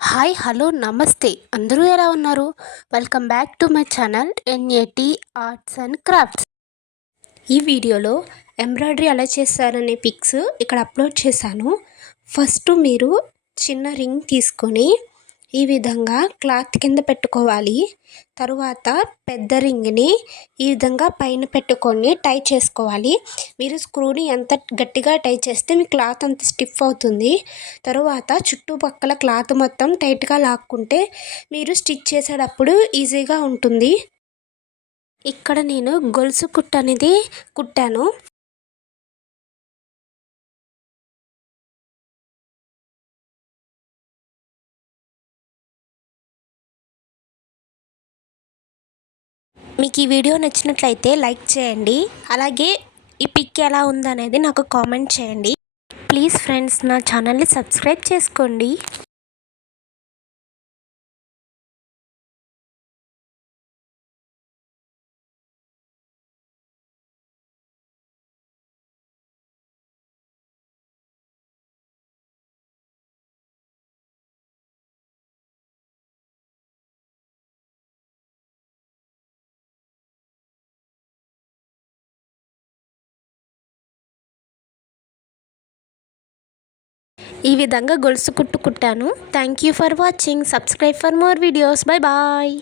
Hi hello నమస్తే అందరూ ఎలా ఉన్నారు? Welcome back to my channel NAT arts and crafts. ఈ వీడియోలో ఎంబ్రాయిడరీ ఎలా చేస్తారనే పిక్స్ ఇక్కడ అప్లోడ్ చేశాను. ఫస్ట్ మీరు చిన్న రింగ్ తీసుకొని ఈ విధంగా క్లాత్ కింద పెట్టుకోవాలి. తరువాత పెద్ద రింగ్ని ఈ విధంగా పైన పెట్టుకొని టై చేసుకోవాలి. మీరు స్క్రూని ఎంత గట్టిగా టై చేస్తే మీ క్లాత్ అంత స్టిఫ్ అవుతుంది. తరువాత చుట్టుపక్కల క్లాత్ మొత్తం టైట్గా లాక్కుంటే మీరు స్టిచ్ చేసేటప్పుడు ఈజీగా ఉంటుంది. ఇక్కడ నేను గొలుసు కుట్టు అనేది కుట్టాను. మీకు ఈ వీడియో నచ్చినట్లయితే లైక్ చేయండి. అలాగే ఈ పిక్ ఎలా ఉందనేది నాకు కామెంట్ చేయండి. ప్లీజ్ ఫ్రెండ్స్, నా ఛానల్ని సబ్స్క్రైబ్ చేసుకోండి. ఈ విధంగా గొలుసు కుట్టు కుట్టాను. Thank you for watching. Subscribe for more videos. Bye bye.